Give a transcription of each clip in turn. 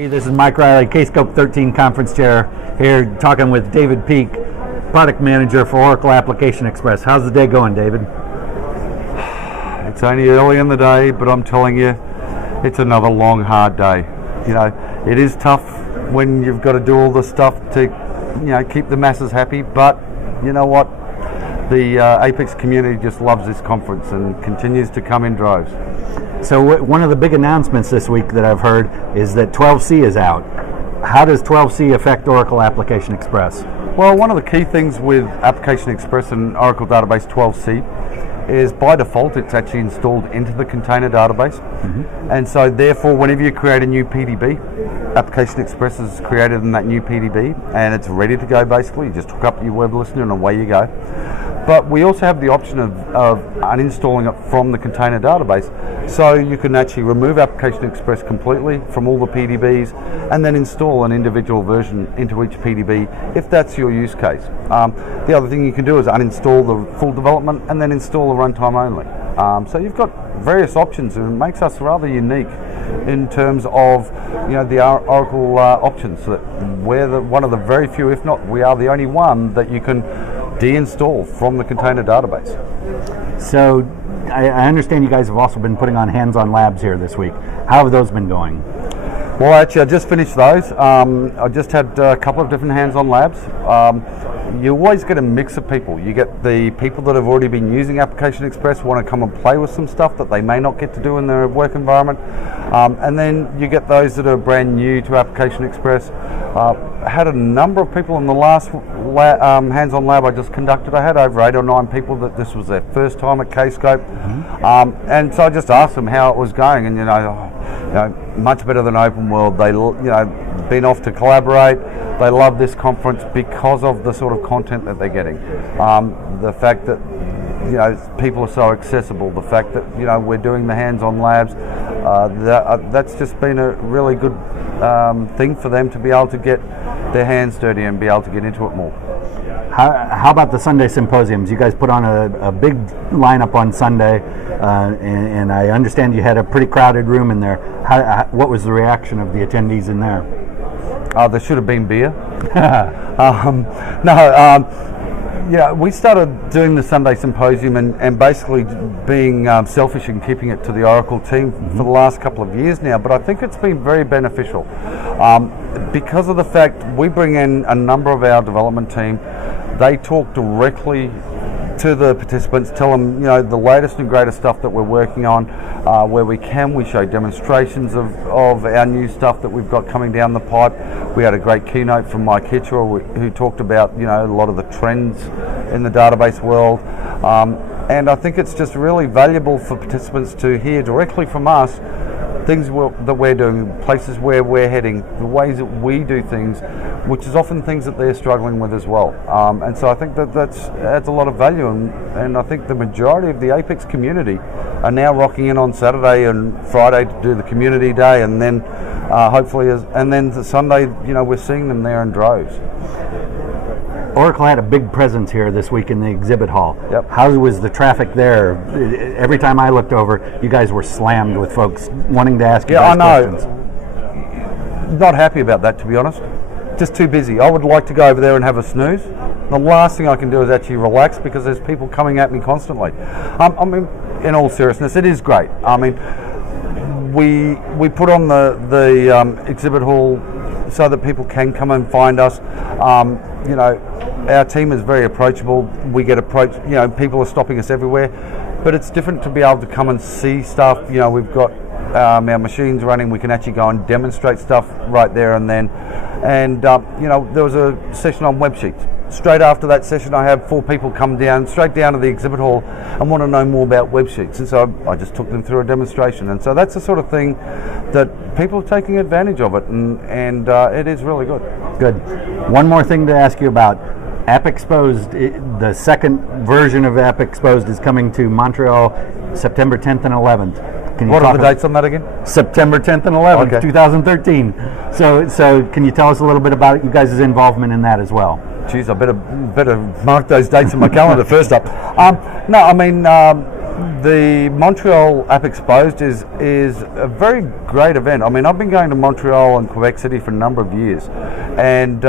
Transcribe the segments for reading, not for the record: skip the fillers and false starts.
Hey, this is Mike Riley, Kscope 13 Conference Chair, here talking with David Peake, Product Manager for Oracle Application Express. How's the day going, David? It's only early in the day, but I'm telling you, it's another long, hard day. You know, it is tough when you've got to do all the stuff to, keep the masses happy, but you know what? The Apex community just loves this conference and continues to come in droves. So one of the big announcements this week that I've heard is that 12c is out. How does 12c affect Oracle Application Express? Well, one of the key things with Application Express and Oracle Database 12c is by default it's actually installed into the container database. And so therefore whenever you create a new PDB, Application Express is created in that new PDB and it's ready to go basically. You just hook up your web listener and away you go. But we also have the option of uninstalling it from the container database. So you can actually remove Application Express completely from all the PDBs and then install an individual version into each PDB if that's your use case. The other thing you can do is uninstall the full development and then install the runtime only. So you've got various options and it makes us rather unique in terms of the Oracle options. So that we're one of the very few, if not we are the only one that you can deinstall from the container database. So I understand you guys have also been putting on hands-on labs here this week. How have those been going? Well, actually I just finished those. I just had a couple of different hands-on labs. You always get a mix of people. You get the people that have already been using Application Express want to come and play with some stuff that they may not get to do in their work environment. And then you get those that are brand new to Application Express. I had a number of people in the last hands-on lab I just conducted. I had over 8 or 9 people that this was their first time at Kscope. And so I just asked them how it was going, and much better than Open World. They been off to collaborate. They love this conference because of the sort of content that they're getting. The fact that people are so accessible, the fact that we're doing the hands-on labs, that's just been a really good thing for them to be able to get their hands dirty and be able to get into it more. How about the Sunday symposiums? You guys put on a big lineup on Sunday, and I understand you had a pretty crowded room in there. What was the reaction of the attendees in there? There should have been beer. We started doing the Sunday Symposium and basically being selfish and keeping it to the Oracle team for the last couple of years now, but I think it's been very beneficial because of the fact we bring in a number of our development team. They talk directly to the participants, tell them the latest and greatest stuff that we're working on. Where we can, we show demonstrations of our new stuff that we've got coming down the pipe. We had a great keynote from Mike Hitchell who talked about a lot of the trends in the database world, and I think it's just really valuable for participants to hear directly from us things that we're doing, places where we're heading, the ways that we do things, which is often things that they're struggling with as well. And so I think that adds a lot of value, and I think the majority of the Apex community are now rocking in on Saturday and Friday to do the community day, and then and then the Sunday, we're seeing them there in droves. Oracle had a big presence here this week in the exhibit hall. Yep. How was the traffic there? Every time I looked over, you guys were slammed with folks wanting to ask you guys questions. Not happy about that, to be honest. Just too busy. I would like to go over there and have a snooze. The last thing I can do is actually relax because there's people coming at me constantly. In all seriousness, it is great. We put on the exhibit hall so that people can come and find us. Our team is very approachable. We get approached, people are stopping us everywhere, but it's different to be able to come and see stuff. We've got our machines running. We can actually go and demonstrate stuff right there and then. And there was a session on web sheets. Straight after that session, I had 4 people come down straight down to the exhibit hall and want to know more about web sheets, and so I just took them through a demonstration. And so that's the sort of thing that people are taking advantage of it, and it is really good. Good. One more thing to ask you about. App Exposed, the second version of App Exposed is coming to Montreal September 10th and 11th. What are the dates on that again? September 10th and 11th, okay. 2013. So can you tell us a little bit about you guys' involvement in that as well? Geez, I better mark those dates in my calendar first up. The Montreal App Exposed is a very great event. I mean, I've been going to Montreal and Quebec City for a number of years, and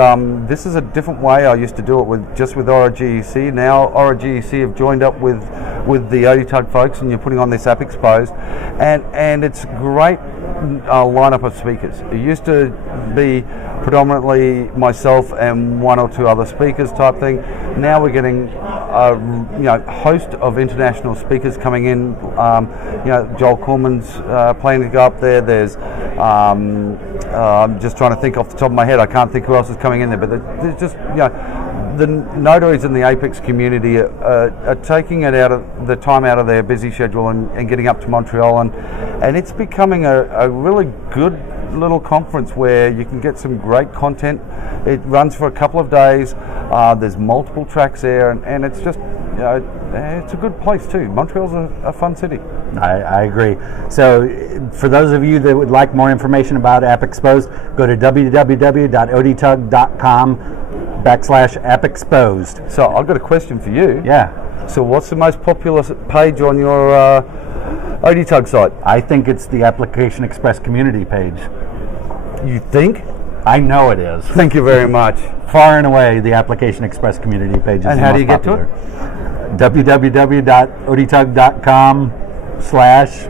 this is a different way. I used to do it with ODTUG. Now ODTUG have joined up with the ODTUG folks, and you're putting on this App Exposed, and it's a great lineup of speakers. It used to be predominantly myself and one or two other speakers type thing. Now we're getting a host of international speakers coming in. Joel Corman's planning to go up there. There's I'm just trying to think off the top of my head. I can't think who else is coming in there, but there's just the notaries in the Apex community are taking it out of the time out of their busy schedule and getting up to Montreal, and it's becoming a really good little conference where you can get some great content. It runs for a couple of days. There's multiple tracks there, and it's just it's a good place too. Montreal's a fun city. I agree. So for those of you that would like more information about App Exposed, go to www.odtug.com/App Exposed. So I've got a question for you. Yeah. So what's the most popular page on your ODTUG site? I think it's the Application Express community page. You think? I know it is. Thank you very much. Far and away, the Application Express community page is and the how most do you get popular. to it? www.odtug.com/AppX.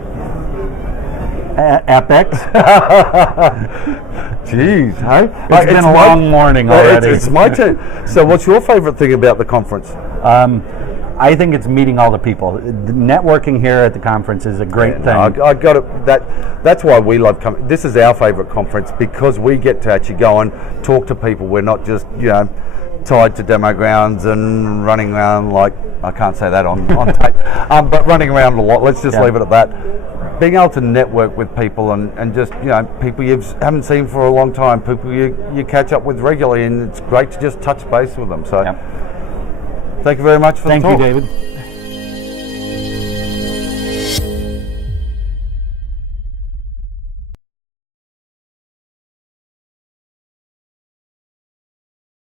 Jeez, hey? It's been a long morning already. It's my turn. So what's your favorite thing about the conference? I think it's meeting all the people. The networking here at the conference is a great thing. I got it. That's why we love coming. This is our favorite conference because we get to actually go and talk to people. We're not just tied to demo grounds and running around like, I can't say that on tape, but running around a lot. Let's just leave it at that. Being able to network with people and just people you haven't seen for a long time, people you catch up with regularly, and it's great to just touch base with them. So. Thank you very much for the talk. Thank you, David.